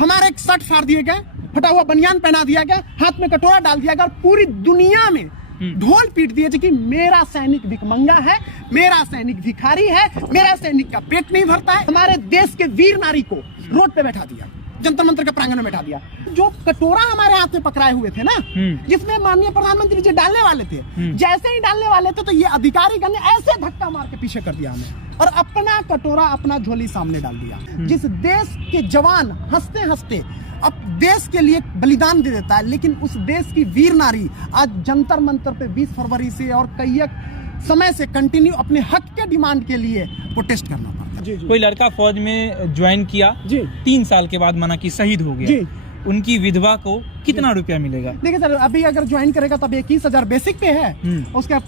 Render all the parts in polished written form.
हमारे शर्ट फाड़ दिए गए, फटा हुआ बनियान पहना दिया गया, हाथ में कटोरा डाल दिया गया और पूरी दुनिया में ढोल पीट दिए कि मेरा सैनिक भिखमंगा है, मेरा सैनिक भिखारी है, मेरा सैनिक का पेट नहीं भरता है। हमारे देश के वीर नारी को रोड पे बैठा दिया, जंतर मंतर के प्रांगण में बैठा दिया। जो कटोरा हमारे हाथ में पकड़ाए हुए थे ना, जिसमें माननीय प्रधानमंत्री जी डालने वाले थे, जैसे ही डालने वाले थे तो ये अधिकारीगण ने ऐसे धक्का मार के पीछे कर दिया हमें और अपना कटोरा, अपना झोली सामने डाल दिया। जिस देश के जवान हंसते हंसते अब देश के लिए बलिदान दे देता है, लेकिन उस देश की वीर नारी आज जंतर मंतर पे 20 फरवरी से और कई समय से कंटिन्यू अपने हक के डिमांड के लिए प्रोटेस्ट करना पड़ता है। कोई लड़का फौज में ज्वाइन किया, 3 साल के बाद माना कि शहीद हो गया, उनकी विधवा को कितना रुपया मिलेगा? देखिए सर, अभी अगर ज्वाइन करेगा तब 21,000 बेसिक पे है, उसका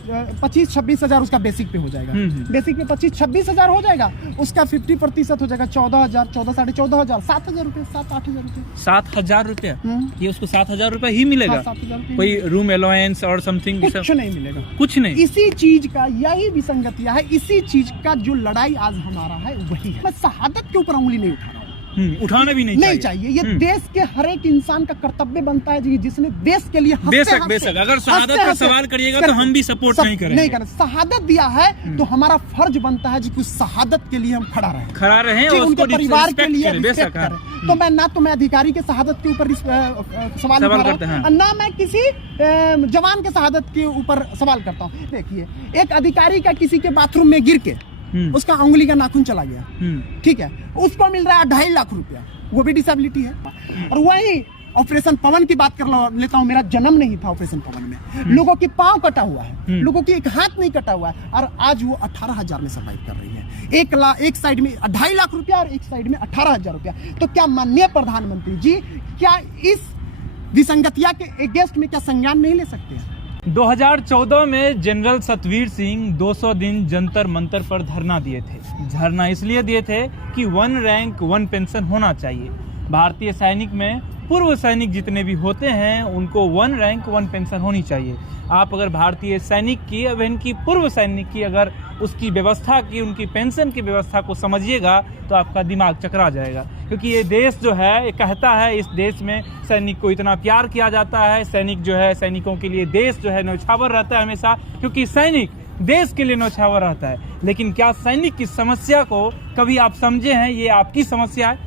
25-26 हजार उसका बेसिक पे हो जाएगा। बेसिक पे 25-26 हजार हो जाएगा, उसका 50% हो जाएगा 14,000, 14,500, 7,000 रुपए, 7-8,000 रुपए। 7,000 रुपया? ये उसको 7,000 रुपया ही मिलेगा? 7,000 रुपए। कोई रूम अलाउंस और समथिंग? कुछ नहीं मिलेगा, कुछ नहीं। इसी चीज का यही विसंगतियां है, इसी चीज का जो लड़ाई आज हमारा है वही है। मैं शहादत के ऊपर उंगली नहीं उठा रहा हूँ, उठाना भी नहीं चाहिए। ये देश के हर एक इंसान का कर्तव्य बनता है जी, जिसने देश के लिए बेशक अगर शहादत का सवाल करिएगा तो हम भी सपोर्ट नहीं करेंगे। शहादत दिया है तो हमारा फर्ज बनता है जी कि शहादत के लिए हम खड़ा रहें और उनके परिवार के लिए रिस्पेक्ट करें। तो मैं अधिकारी के शहादत के ऊपर सवाल करता हूँ, ना मैं किसी जवान के शहादत के ऊपर सवाल करता हूँ। देखिए, एक अधिकारी का किसी के बाथरूम में गिर के उसका उंगली का नाखून चला गया, ठीक है, उसको मिल रहा है 2.5 लाख रुपया, वो भी डिसेबिलिटी है। और वही ऑपरेशन पवन की बात कर लेता हूँ, मेरा जन्म नहीं था ऑपरेशन पवन में, लोगों की पांव कटा हुआ है, लोगों की एक हाथ नहीं कटा हुआ है, और आज वो 18,000 में सर्वाइव कर रही है। एक साइड में 2.5 लाख रुपया और एक साइड में 18,000 रुपया। तो क्या माननीय प्रधानमंत्री जी क्या इस विसंगतिया के अगेंस्ट में क्या संज्ञान नहीं ले सकते हैं? 2014 में जनरल सतवीर सिंह 200 दिन जंतर मंतर पर धरना दिए थे। धरना इसलिए दिए थे कि 1 रैंक 1 पेंशन होना चाहिए। भारतीय सैनिक में पूर्व सैनिक जितने भी होते हैं उनको 1 रैंक 1 पेंशन होनी चाहिए। आप अगर भारतीय सैनिक की अब इनकी पूर्व सैनिक की अगर उसकी व्यवस्था की, उनकी पेंशन की व्यवस्था को समझिएगा तो आपका दिमाग चकरा जाएगा। क्योंकि ये देश जो है, ये कहता है इस देश में सैनिक को इतना प्यार किया जाता है, सैनिक जो है, सैनिकों के लिए देश जो है न्यौछावर रहता है हमेशा, क्योंकि सैनिक देश के लिए न्यौछावर रहता है। लेकिन क्या सैनिक की समस्या को कभी आप समझे हैं? ये आपकी समस्या है,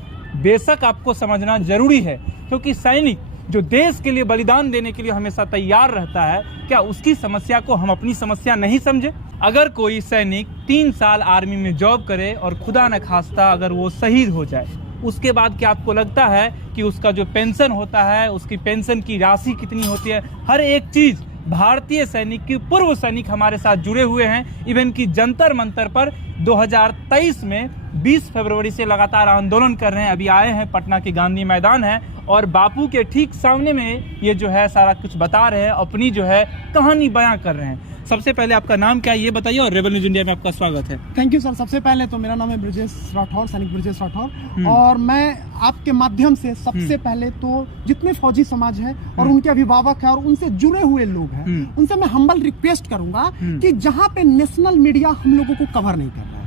बेशक आपको समझना जरूरी है, क्योंकि सैनिक जो देश के लिए बलिदान देने के लिए हमेशा तैयार रहता है, क्या उसकी समस्या को हम अपनी समस्या नहीं समझे? अगर कोई सैनिक 3 साल आर्मी में जॉब करे और खुदा न खास्ता अगर वो शहीद हो जाए, उसके बाद क्या आपको लगता है कि उसका जो पेंशन होता है, उसकी पेंशन की राशि कितनी होती है? हर एक चीज भारतीय सैनिक की, पूर्व सैनिक हमारे साथ जुड़े हुए हैं। इवन की जंतर मंतर पर 2023 में 20 फरवरी से लगातार आंदोलन कर रहे हैं। अभी आए हैं, पटना के गांधी मैदान है और बापू के ठीक सामने में ये जो है सारा कुछ बता रहे हैं, अपनी जो है कहानी बयां कर रहे हैं। सबसे पहले आपका नाम क्या है ये बताइए और रेबल न्यूज इंडिया में आपका स्वागत है। Thank you sir. सबसे पहले तो मेरा नाम है ब्रजेश राठौर, सैनिक ब्रजेश राठौर, और मैं आपके माध्यम से सबसे पहले तो जितने फौजी समाज है और उनके अभिभावक है और उनसे जुड़े हुए लोग हैं, उनसे मैं हम्बल रिक्वेस्ट करूंगा कि जहां पे नेशनल मीडिया हम लोगों को कवर नहीं कर रहा है,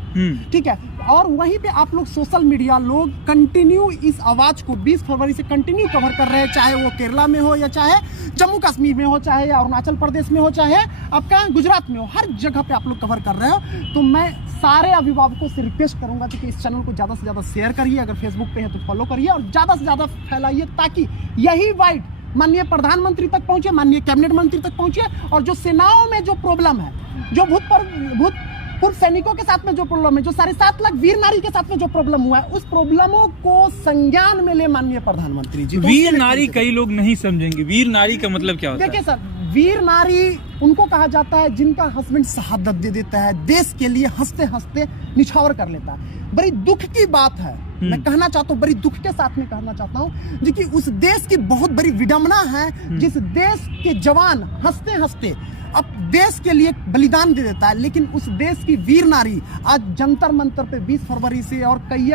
ठीक है, और वहीं पे आप लोग सोशल मीडिया लोग कंटिन्यू इस आवाज को 20 फरवरी से कंटिन्यू कवर कर रहे हैं, चाहे वो केरला में हो या चाहे जम्मू कश्मीर में हो, चाहे अरुणाचल प्रदेश में हो, चाहे आपका गुजरात में हो, हर जगह पे आप लोग कवर कर रहे हो। तो मैं सारे अभिभावकों से रिक्वेस्ट करूंगा कि इस चैनल को ज्यादा से ज्यादा शेयर करिए, अगर फेसबुक पे है तो फॉलो करिए और ज्यादा से ज्यादा फैलाइए, ताकि यही वाइट माननीय प्रधानमंत्री तक पहुंचे, माननीय कैबिनेट मंत्री तक पहुंचे, और जो सेनाओं में जो प्रॉब्लम है, जो भूतपूर्व सैनिकों के साथ में जो प्रॉब्लम है, जो 7.5 लाख वीर नारी के साथ में जो प्रॉब्लम हुआ है, उस प्रॉब्लमों को संज्ञान में ले माननीय प्रधानमंत्री जी। वीर नारी कई लोग नहीं समझेंगे, वीर नारी का मतलब क्या होता है? देखिए सर, वीर नारी उनको कहा जाता है जिनका हस्बैंड शहादत दे देता है, देश के लिए हंसते हंसते निछावर कर लेता है। बड़ी दुख की बात है, मैं कहना चाहता हूँ, बड़ी दुख के साथ में कहना चाहता हूँ जी कि उस देश की बहुत बड़ी विडंबना है, जिस देश के जवान हंसते हंसते अब देश के लिए बलिदान दे देता है, लेकिन उस देश की वीर नारी आज जंतर मंतर पे 20 फरवरी से और कई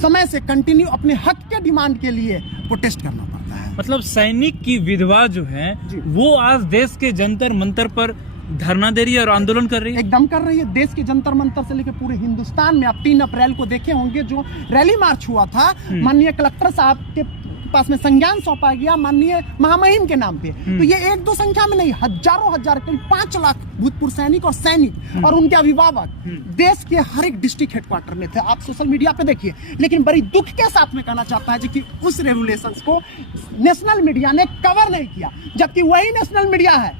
समय से कंटिन्यू अपने हक के डिमांड के लिए प्रोटेस्ट करना पड़ता है। मतलब सैनिक की विधवा जो है वो आज देश के जंतर मंतर पर धरना दे रही है और आंदोलन कर रही है। एकदम कर रही है। देश के जंतर मंतर से लेकर पूरे हिंदुस्तान में आप 3 अप्रैल को देखे होंगे जो रैली मार्च हुआ था, माननीय कलेक्टर साहब के पास में संज्ञान सौंपा गया माननीय महामहिम के नाम पे। तो ये 1-2 संख्या में नहीं, हजारों हजार, करीब 5 लाख भूतपूर्व सैनिक और सैनिक और उनके अभिभावक देश के हर एक डिस्ट्रिक्ट हेडक्वार्टर में थे। आप सोशल मीडिया पे देखिए। लेकिन बड़ी दुख के साथ में कहना चाहता है जी कि उस रेवोल्यूशंस को नेशनल मीडिया ने कवर नहीं किया, जबकि वही नेशनल मीडिया है,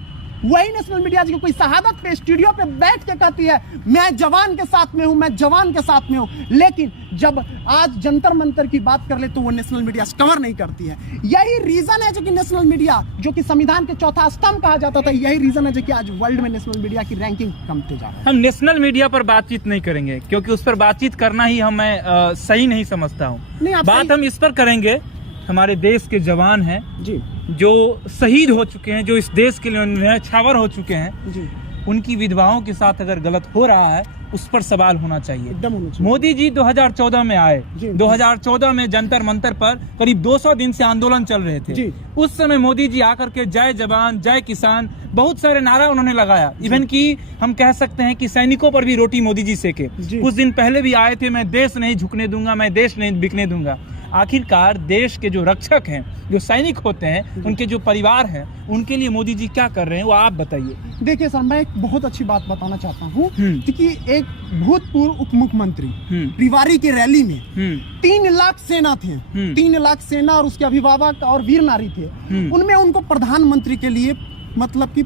वही नेशनल मीडिया जी कोई शहादत पे स्टूडियो पे बैठ के कहती है मैं जवान के साथ में हूं, मैं जवान के साथ में हूं, लेकिन जब आज जंतर मंतर की बात कर ले तो वो नेशनल मीडिया कवर नहीं करती है। यही रीजन है जो कि नेशनल मीडिया, जो कि संविधान के चौथा स्तंभ कहा जाता था, यही रीजन है जो कि आज वर्ल्ड में नेशनल मीडिया की रैंकिंग कमते जा रहा है। हम नेशनल मीडिया पर बातचीत नहीं करेंगे क्योंकि उस पर बातचीत करना ही हमें सही नहीं समझता हूँ। बात हम इस पर करेंगे, हमारे देश के जवान हैं जी, जो शहीद हो चुके हैं, जो इस देश के लिए न्यौछावर हो चुके हैं जी, उनकी विधवाओं के साथ अगर गलत हो रहा है उस पर सवाल होना चाहिए। एकदम होना चाहिए। मोदी जी 2014 में आए, 2014 में जंतर मंतर पर करीब 200 दिन से आंदोलन चल रहे थे जी। उस समय मोदी जी आकर के जय जवान जय किसान बहुत सारे नारा उन्होंने लगाया। इवन कि हम कह सकते हैं कि सैनिकों पर भी रोटी मोदी जी सेके। कुछ दिन पहले भी आए थे, मैं देश नहीं झुकने दूंगा, मैं देश नहीं बिकने दूंगा। आखिरकार देश के जो रक्षक हैं, जो सैनिक होते हैं, उनके जो परिवार हैं, उनके लिए मोदी जी क्या कर रहे हैं वो आप बताइए। देखिए सर, मैं एक बहुत अच्छी बात बताना चाहता हूँ कि एक भूतपूर्व उप मुख्यमंत्री रिवारी की रैली में 3 लाख सेना थे, 3 लाख सेना और उसके अभिभावक और वीर नारी थे। उनमें उनको प्रधानमंत्री के लिए मतलब कि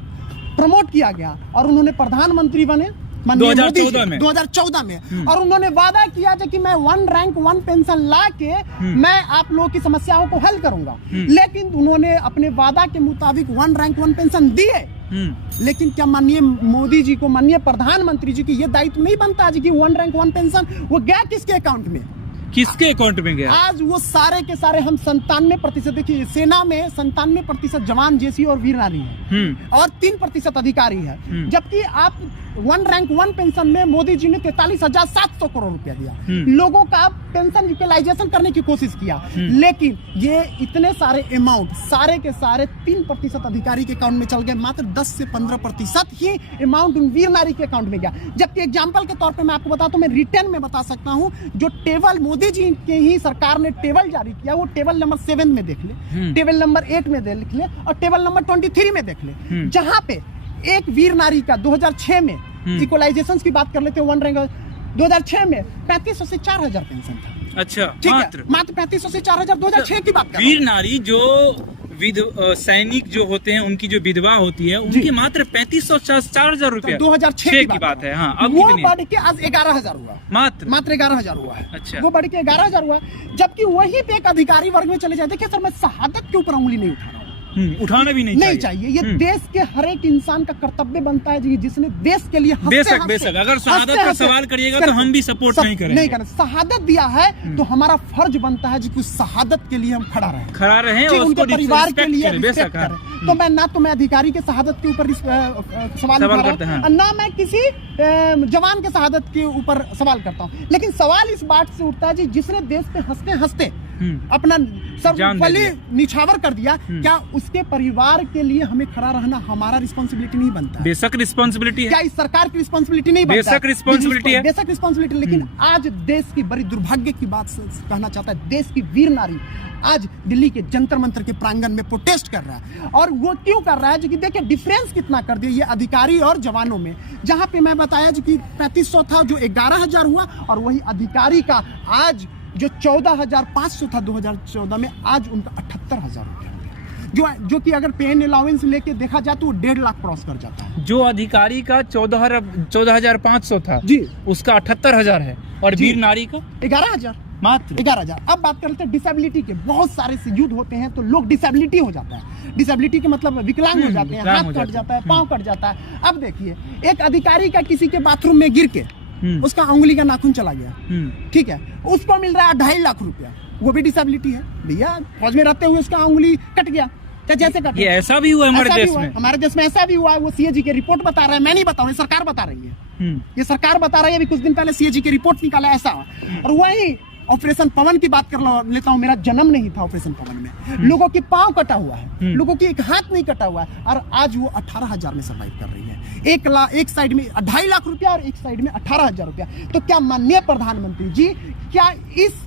प्रमोट किया गया और उन्होंने प्रधानमंत्री बने 2014 में और उन्होंने वादा किया कि मैं 1 रैंक 1 पेंशन ला के मैं आप लोगों की समस्याओं को हल करूंगा। लेकिन उन्होंने अपने वादा के मुताबिक 1 रैंक 1 पेंशन दिए। लेकिन क्या माननीय मोदी जी को, माननीय प्रधानमंत्री जी की ये दायित्व नहीं बनता जी कि 1 रैंक 1 पेंशन वो गया किसके अकाउंट में? किसके अकाउंट में गया? आज वो सारे के सारे हम 97%, देखिए सेना में 97% जवान जेसी और वीर नारी है और 3% अधिकारी है। जबकि आप 1 रैंक 1 पेंशन में मोदी जी ने 43,700 करोड़ रुपया दिया, लोगों का पेंशन यूटिलाइजेशन करने की कोशिश किया। लेकिन ये इतने सारे अमाउंट सारे के सारे 3% अधिकारी के अकाउंट में चल गए, मात्र 10 से 15% ही अमाउंट उन वीर नारी के अकाउंट में गया। जबकि एग्जाम्पल के तौर पर मैं आपको बताता हूँ, मैं रिटर्न में बता सकता हूँ, जो टेबल मोदी जी के ही सरकार ने टेबल जारी किया, वो टेबल नंबर 7 में देख ले, टेबल नंबर 8 में देख ले और टेबल नंबर 23 में देख ले, जहां पे एक वीर नारी का 2006 में इक्वलाइजेशन की बात कर लेते हैं, 1 रैंक 2006 में 3500 से 4000 पेंशन था। अच्छा, ठीक है, मात्र 3500 से 4000 2006 की बात कर रहे हैं। वीर नारी जो सैनिक जो होते हैं, उनकी जो विधवा होती है, उनकी मात्र 3500 4000 रुपया 2006 की बात है। हाँ, अब वो बढ़ के आज 11,000 हुआ, मात्र 11,000 हुआ है। अच्छा, वो बढ़ के 11,000 हुआ है। जबकि वही पे एक अधिकारी वर्ग में चले जाते। देखिए सर, मैं शहादत के ऊपर उंगली नहीं उठा रहा हूँ, उठाना भी नहीं चाहिए। ये देश के हर एक इंसान का कर्तव्य बनता है जी, जिसने देश के लिए बेशक अगर शहादत का सवाल करिएगा तो हम भी सपोर्ट नहीं करेंगे। शहादत दिया है तो हमारा फर्ज बनता है जी कि शहादत के लिए हम खड़ा रहें और उनके परिवार के लिए रिस्पेक्ट करें। तो मैं ना तो मैं अधिकारी के शहादत के ऊपर सवाल करता हूँ, ना मैं किसी जवान के शहादत के ऊपर सवाल करता हूँ। लेकिन सवाल इस बात से उठता है जी, जिसने देश पे हंसते हंसते अपना सर्वपल्ली निछावर कर दिया, क्या उसके परिवार के लिए हमें खड़ा रहना हमारा रिस्पांसिबिलिटी नहीं बनता? बेशक रिस्पांसिबिलिटी है। क्या इस सरकार की रिस्पांसिबिलिटी नहीं बनता? बेशक रिस्पांसिबिलिटी है, बेशक रिस्पांसिबिलिटी। लेकिन आज देश की बड़ी दुर्भाग्य की बात कहना चाहता है, देश की वीर नारी आज दिल्ली के जंतर मंतर के प्रांगण में प्रोटेस्ट कर रहा है। और वो क्यों कर रहा है जी कि देखिए डिफरेंस कितना कर दिया ये अधिकारी और जवानों में। जहां पे मैं बताया जी कि 3500 था, जो 11,000 हुआ, और वही अधिकारी का आज जो 14,500 था 2014 में, आज उनका 78,000 रुपया, जो कि अगर पे एंड अलाउंस लेके देखा जाए तो वो 1.5 लाख क्रॉस कर जाता है। जो अधिकारी का 14,500 था जी, उसका 78,000 है और वीर नारी का 11,000, मात्र 11,000। अब बात करते हैं डिसेबिलिटी के। बहुत सारे से युद्ध होते हैं तो लोग डिसेबिलिटी हो जाता है। डिसेबिलिटी के मतलब विकलांग हो जाते हैं, हाथ कट जाता है, पाँव कट जाता है। अब देखिए, एक अधिकारी का किसी के बाथरूम में गिर के उसका उंगली का नाखून चला गया, ठीक है, उसको मिल रहा है 2.5 लाख रुपया, वो भी डिसेबिलिटी है भैया। फौज में रहते हुए उसका उंगली कट गया, जैसे कट, ये ऐसा भी हुआ हमारे देश में। हमारे देश में ऐसा भी हुआ है। वो सीएजी की रिपोर्ट बता रहा है, मैं नहीं बता रहा हूँ, सरकार बता रही है। ये सरकार बता रही है, अभी कुछ दिन पहले सीएजी की रिपोर्ट निकाला ऐसा। और वही ऑपरेशन पवन की बात कर लेता हूँ, मेरा जन्म नहीं था ऑपरेशन पवन में। लोगों की पांव कटा हुआ है, लोगों की एक हाथ नहीं कटा हुआ है, और आज वो 18,000 में सर्वाइव कर रही है। एक साइड में 2.5 लाख रुपया और एक साइड में 18,000 रुपया। तो क्या माननीय प्रधानमंत्री जी क्या इस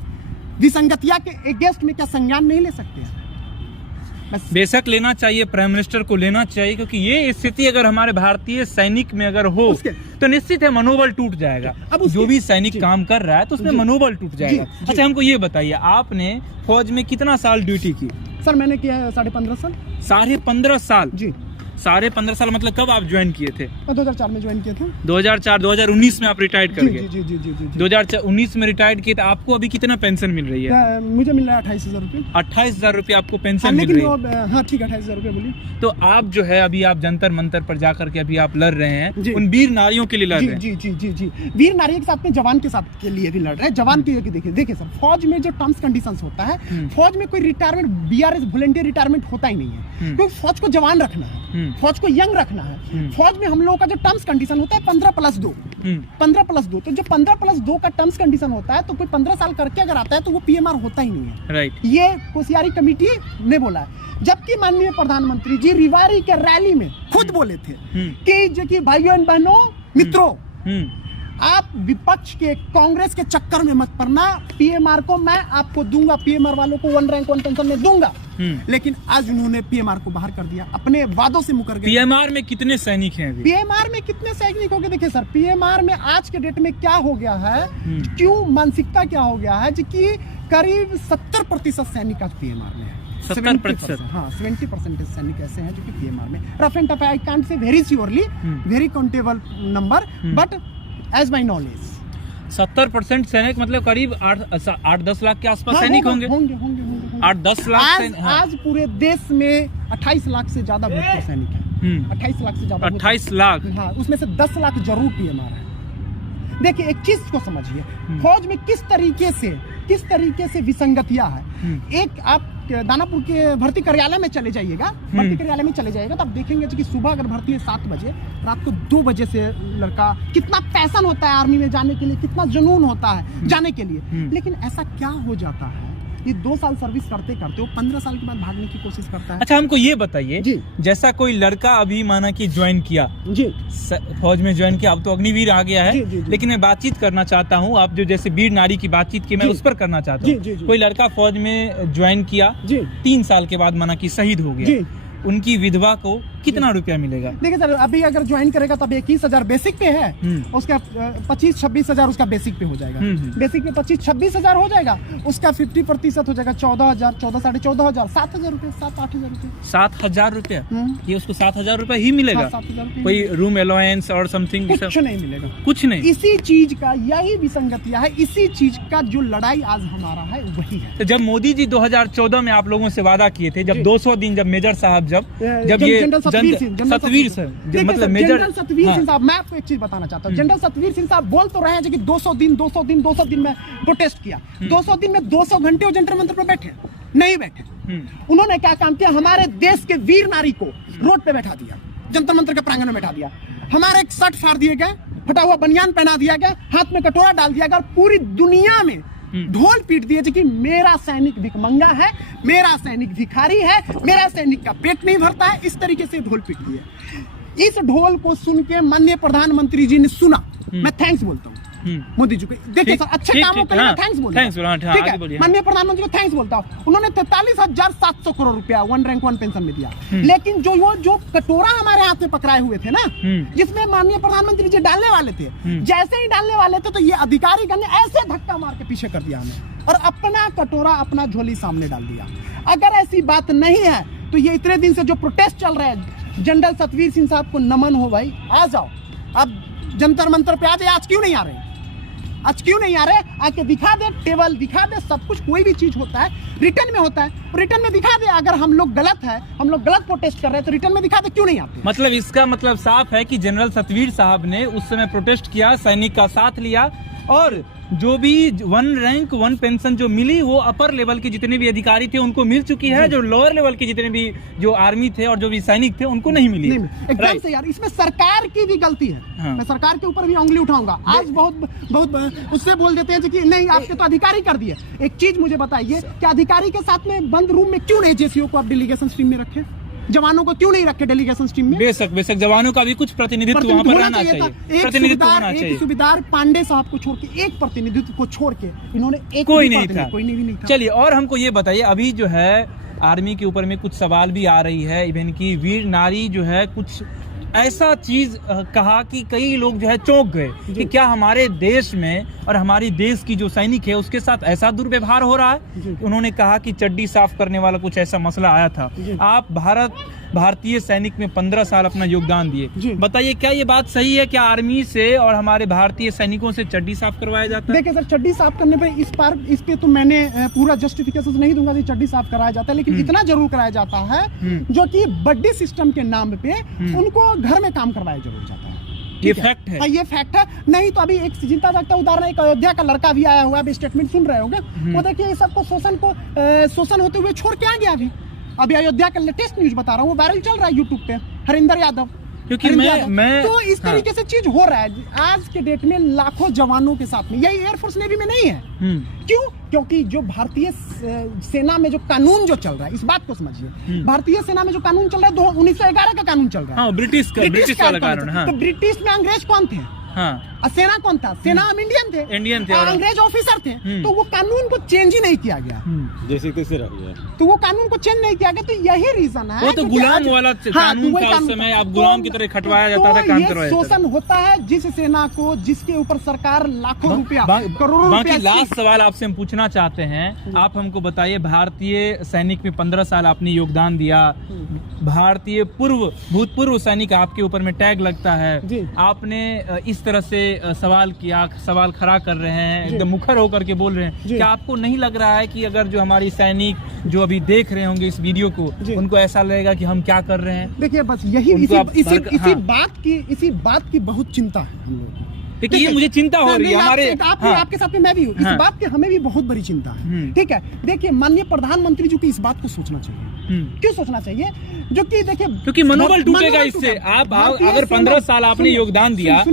विसंगतिया के अगेंस्ट में क्या संज्ञान नहीं ले सकते हैं? बस बेशक लेना चाहिए, प्राइम मिनिस्टर को लेना चाहिए, क्योंकि ये स्थिति अगर हमारे भारतीय सैनिक में अगर हो तो निश्चित है मनोबल टूट जाएगा। अब जो भी सैनिक काम कर रहा है तो उसमें मनोबल टूट जाएगा। अच्छा, हमको ये बताइए, आपने फौज में कितना साल ड्यूटी की? सर मैंने किया है 15.5 साल। 15.5 साल? जी। 15.5 साल मतलब कब आप ज्वाइन किए थे? 2004 में ज्वाइन किए थे। 2019 में आप रिटायर्ड कर गए? जी जी जी जी। 2019 में रिटायर्ड किए, तो आपको अभी कितना पेंशन मिल रही है? मुझे मिल रहा है 28,000 रुपये। 28,000 रुपये आपको पेंशन मिल रही है? हाँ ठीक है, 28,000 रुपये बोलिए। तो आप जो है अभी आप जंतर मंतर पर जाकर के अभी आप लड़ रहे हैं, उन वीर नारियों के लिए लड़ रहे हैं? जी जी जी जी, वीर नारियों के साथ में जवान के साथ के लिए भी लड़ रहे हैं। जवान के देखिए सर, फौज में जो टर्म्स कंडीशंस होता है, फौज में कोई रिटायरमेंट BRS वॉलंटियर रिटायरमेंट होता ही नहीं है, क्योंकि फौज को जवान रखना है, फौज को यंग रखना है। फौज में हम लोगों का जो टर्म्स कंडीशन होता है 15+2, 15+2। तो जो 15+2 का टर्म्स कंडीशन होता है, तो कोई 15 साल करके अगर आता है तो वो PMR होता ही नहीं है। राइट। ये कोसियारी कमेटी ने बोला है। जबकि माननीय प्रधानमंत्री जी रिवारी के रैली में खुद बोले थे कि भाइयों एंड बहनों, मित्रों, आप विपक्ष के कांग्रेस के चक्कर में मत पड़ना। PMR को मैं आपको दूंगा, PMR वालों को 1 रैंक 1 पेंशन में दूंगा। लेकिन आज उन्होंने PMR को बाहर कर दिया, अपने वादों से मुकर गए। PMR में कितने सैनिक हैं अभी? PMR में कितने सैनिक हो गए? देखिए सर, PMR में आज के डेट में क्या हो गया है, क्यों मानसिकता क्या हो गया है, कि करीब 70% सैनिक आज PMR में है। 70%? हाँ, 70% सैनिक ऐसे हैं जो कि PMR में। Rough and tough, I can't say very surely, very countable number, but as my knowledge 70% सैनिक मतलब करीब 8-10 लाख के आसपास सैनिक होंगे। 8-10 लाख। आज पूरे देश में 28 लाख से ज्यादा भूतपूर्व सैनिक है। 28 लाख से ज्यादा। 28 लाख? हाँ, उसमें से 10 लाख जरूर PMR है। देखिए एक चीज को समझिए, फौज में किस तरीके से विसंगतियां है। एक आप दानापुर के भर्ती कार्यालय में चले जाइएगा, तो आप देखेंगे कि सुबह अगर भर्ती है 7 बजे, रात को 2 बजे से लड़का, कितना पैशन होता है आर्मी में जाने के लिए, कितना जुनून होता है जाने के लिए। लेकिन ऐसा क्या हो जाता है, ये 2 साल सर्विस करते करते वो 15 साल के बाद भागने की कोशिश करता है। अच्छा, हमको ये बताइए, जैसा कोई लड़का अभी माना कि ज्वाइन किया जी, फौज में ज्वाइन किया, अब तो अग्निवीर आ गया है, जी। लेकिन मैं बातचीत करना चाहता हूँ, आप जो जैसे वीर नारी की बातचीत की, मैं उस पर करना चाहता हूँ। कोई लड़का फौज में ज्वाइन किया, 3 साल के बाद माना कि शहीद हो गया, उनकी विधवा को कितना रुपया मिलेगा? देखिए सर, अभी अगर ज्वाइन करेगा तब 21,000 बेसिक पे है, उसका 25-26 हजार उसका बेसिक पे हो जाएगा। बेसिक पे 25-26 हजार हो जाएगा, उसका 50% हो जाएगा 14,000, 14,500, 7,000 रुपए, 7-8,000 रुपए। 7,000 रुपया? ये उसको 7,000 रुपया ही मिलेगा? 7,000। कोई रूम अलाउंस और समथिंग? कुछ नहीं मिलेगा, कुछ नहीं। इसी चीज का यही विसंगतियां है, इसी चीज का जो लड़ाई आज हमारा है वही है। तो जब मोदी जी 2014 में आप लोगों से वादा किए थे, जब 200 दिन, जब मेजर साहब जब ये सतवीर सर, मतलब मेजर सतवीर सिंह साहब, मैं आपको एक चीज बताना चाहता हूँ। जनरल सतवीर सिंह साहब बोल तो रहे हैं कि 200 दिन में प्रोटेस्ट किया, 200 दिन में 200 घंटे वो जंतर मंतर पर बैठे नहीं बैठे। उन्होंने क्या काम किया, हमारे देश के वीर नारी को रोड पे बैठा दिया, जंतर मंतर के प्रांगण में बैठा दिया, हमारे एक शर्ट फाड़ दिए गए, फटा हुआ बनियान पहना दिया गया, हाथ में कटोरा डाल दिया गया, और पूरी दुनिया में ढोल पीट दिए कि मेरा सैनिक भिखमंगा है, मेरा सैनिक भिखारी है, मेरा सैनिक का पेट नहीं भरता है। इस तरीके से ढोल पीट दिए। इस ढोल को सुन के माननीय प्रधानमंत्री जी ने सुना, मैं थैंक्स बोलता हूँ मोदी जी को। देखिए सर, अच्छे कामों के लिए थैंक्स बोलता हूँ, ठीक है, माननीय प्रधानमंत्री को थैंक्स बोलता हूँ। उन्होंने 43,700 करोड़ रुपया 1 रैंक 1 पेंशन में दिया। लेकिन जो कटोरा हमारे हाथ में पकड़ाए हुए थे ना, जिसमें माननीय प्रधानमंत्री जी डालने वाले थे, जैसे ही डालने वाले थे तो ये अधिकारी ने ऐसे धक्का मार के पीछे कर दिया हमें, और अपना कटोरा, अपना झोली सामने डाल दिया। अगर ऐसी बात नहीं है तो ये इतने दिन से जो प्रोटेस्ट चल रहा है, जनरल सतवीर सिंह साहब को नमन हो भाई, आ जाओ, अब जंतर मंतर पे आ जाए। आज क्यों नहीं आ रहे? आके दिखा दे, टेबल दिखा दे, सब कुछ, कोई भी चीज होता है रिटर्न में होता है, रिटर्न में दिखा दे। अगर हम लोग गलत है, हम लोग गलत प्रोटेस्ट कर रहे हैं, तो रिटर्न में दिखा दे, क्यों नहीं आते? मतलब इसका मतलब साफ है कि जनरल सतवीर साहब ने उस समय प्रोटेस्ट किया, सैनिक का साथ लिया, और जो भी 1 रैंक 1 पेंशन जो मिली वो अपर लेवल के जितने भी अधिकारी थे उनको मिल चुकी है, जो लोअर लेवल के जितने भी जो आर्मी थे और जो भी सैनिक थे उनको नहीं मिली। एकदम से यार, इसमें सरकार की भी गलती है। हाँ। मैं सरकार के ऊपर भी उंगली उठाऊंगा। आज बहुत उससे बोल देते हैं कि नहीं आपके तो अधिकारी कर दिए। एक चीज मुझे बताइए कि अधिकारी के साथ में बंद रूम में क्यों नहीं जेसीओ को आप डेलीगेशन स्ट्रीम में रखे, जवानों को क्यों नहीं रखे डेलीगेशन स्ट्रीम में? बेशक जवानों का भी कुछ प्रतिनिधित्व वहाँ पर रहना चाहिए। एक सूबेदार पांडे साहब को छोड़ के, एक प्रतिनिधित्व को छोड़ के इन्होंने कोई नहीं था। चलिए और हमको ये बताइए, अभी जो है आर्मी के ऊपर में कुछ सवाल भी आ रही है, इवन की वीर नारी जो है कुछ ऐसा चीज कहा कि कई लोग जो है चौंक गए कि क्या हमारे देश में और हमारी देश की जो सैनिक है उसके साथ ऐसा दुर्व्यवहार हो रहा है। उन्होंने कहा कि चड्डी साफ करने वाला कुछ ऐसा मसला आया था। आप भारतीय सैनिक में 15 साल अपना योगदान दिए, बताइए क्या ये बात सही है? क्या आर्मी से और हमारे भारतीय सैनिकों से चड्डी साफ करवाया जाता है? देखिए सर, चड्डी साफ करने पे इस पे तो मैंने पूरा जस्टिफिकेशन नहीं दूंगा कि चड्डी साफ कराया जाता है, लेकिन इतना जरूर कराया जाता है जो कि बड्डी सिस्टम के नाम पे उनको घर में काम करवाया जरूर जाता है। ये फैक्ट है। ये फैक्ट है। नहीं तो अभी एक चिंता जगता उदाहरण, एक अयोध्या का लड़का भी आया हुआ है, स्टेटमेंट सुन रहे होंगे, वो देखिए सबको शोषण होते हुए छोड़ के आ गया। अभी अयोध्या का लेटेस्ट न्यूज बता रहा हूँ, वो वायरल चल रहा है यूट्यूब पे, हरिंदर यादव। क्योंकि मैं तो इस तरीके से चीज हो रहा है आज के डेट में लाखों जवानों के साथ में। यही एयरफोर्स नेवी में नहीं है। क्यों? क्योंकि जो भारतीय सेना में जो कानून जो चल रहा है, इस बात को समझिए, भारतीय सेना में जो कानून चल रहा है 1911 का कानून चल रहा है। ब्रिटिश वाला कानून। तो ब्रिटिश में अंग्रेज कौन थे? सेना कौन था? सेना हम इंडियन थे और अंग्रेज ऑफिसर थे। तो वो कानून को चेंज ही नहीं किया गया, जैसे तैसे रह गया। तो वो कानून को चेंज नहीं किया गया। तो यही रीजन है। वो तो गुलाम वाला कानून था, उस समय आप गुलाम की तरह खटवाया जाता था, काम करवाया जाता था। शोषण होता है जिस सेना को, जिसके ऊपर सरकार लाखों रुपया, करोड़ों रुपया। लास्ट सवाल आपसे हम पूछना चाहते हैं, आप हमको बताइए, भारतीय सैनिक में 15 साल आपने योगदान दिया, भारतीय भूतपूर्व सैनिक आपके ऊपर में टैग लगता है, आपने इस तरह से सवाल किया, सवाल खड़ा कर रहे हैं, एकदम मुखर होकर के बोल रहे हैं, क्या आपको नहीं लग रहा है कि अगर जो हमारी सैनिक जो अभी देख रहे होंगे इस वीडियो को, उनको ऐसा लगेगा कि हम क्या कर रहे हैं? देखिए बस यही इसी बात की बहुत चिंता है हम लोगों को। देखिए ये मुझे चिंता हो रही है हमारे आपके साथ में मैं भी हूँ। इस बात की हमें भी बहुत बड़ी चिंता है। ठीक है, देखिए माननीय प्रधानमंत्री जी को इस बात को सोचना चाहिए। क्यों सोचना चाहिए? जो कि देखिए, क्योंकि मनोबल टूटेगा इससे। आप अगर 15 साल आपने योगदान दिया,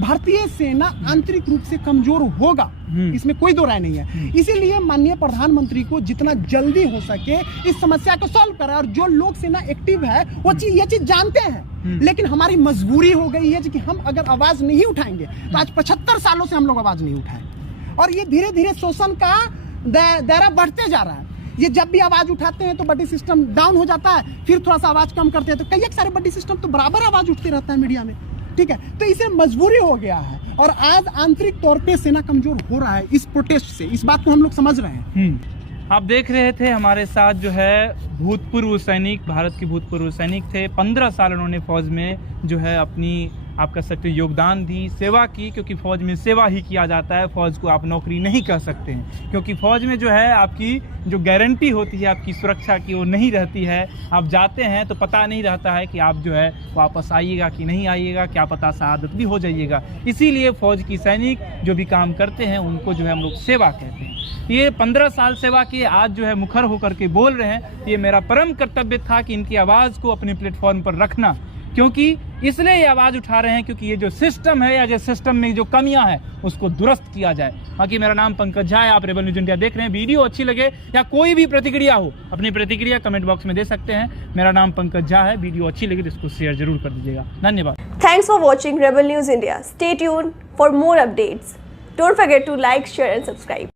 भारतीय सेना आंतरिक रूप से कमजोर होगा, इसमें कोई दो राय नहीं है। इसीलिए माननीय प्रधानमंत्री को जितना जल्दी हो सके इस समस्या को सॉल्व करें। और जो लोग सेना एक्टिव है वो ये चीज जानते हैं, लेकिन हमारी मजबूरी हो गई है कि हम अगर आवाज नहीं उठाएंगे तो आज 75 सालों से हम लोग आवाज नहीं उठाए, और ये धीरे धीरे शोषण का दायरा बढ़ते जा रहा है। ये जब भी आवाज उठाते हैं तो बड्डी सिस्टम डाउन हो जाता है, फिर थोड़ा सा आवाज कम करते हैं तो कई सारे बड्डी सिस्टम तो बराबर आवाज उठते रहता है मीडिया में। ठीक है, तो इसे मजबूरी हो गया है और आज आंतरिक तौर पे सेना कमजोर हो रहा है इस प्रोटेस्ट से। इस बात को हम लोग समझ रहे हैं। आप देख रहे थे हमारे साथ जो है भूतपूर्व सैनिक, भारत के भूतपूर्व सैनिक थे। 15 साल उन्होंने फौज में जो है अपनी, आप कह सकते हो, योगदान दी, सेवा की, क्योंकि फौज में सेवा ही किया जाता है। फौज को आप नौकरी नहीं कह सकते हैं, क्योंकि फौज में जो है आपकी जो गारंटी होती है आपकी सुरक्षा की वो नहीं रहती है। आप जाते हैं तो पता नहीं रहता है कि आप जो है वापस आइएगा कि नहीं आइएगा, क्या पता शहादत भी हो जाइएगा। इसीलिए फौज की सैनिक जो भी काम करते हैं उनको जो है हम लोग सेवा कहते हैं। ये 15 साल सेवा किए, आज जो है मुखर होकर के बोल रहे हैं। ये मेरा परम कर्तव्य था कि इनकी आवाज़ को अपने प्लेटफॉर्म पर रखना, क्योंकि इसलिए ये आवाज़ उठा रहे हैं क्योंकि ये जो सिस्टम है या जो सिस्टम में जो कमियां हैं उसको दुरुस्त किया जाए। बाकी मेरा नाम पंकज झा है, आप रेबल न्यूज इंडिया देख रहे हैं। वीडियो अच्छी लगे या कोई भी प्रतिक्रिया हो, अपनी प्रतिक्रिया कमेंट बॉक्स में दे सकते हैं। मेरा नाम पंकज झा है। वीडियो अच्छी लगी तो इसको शेयर जरूर कर दीजिएगा। धन्यवाद। Thanks for watching rebel news India. Stay tuned for more updates. Don't forget to like, share and subscribe.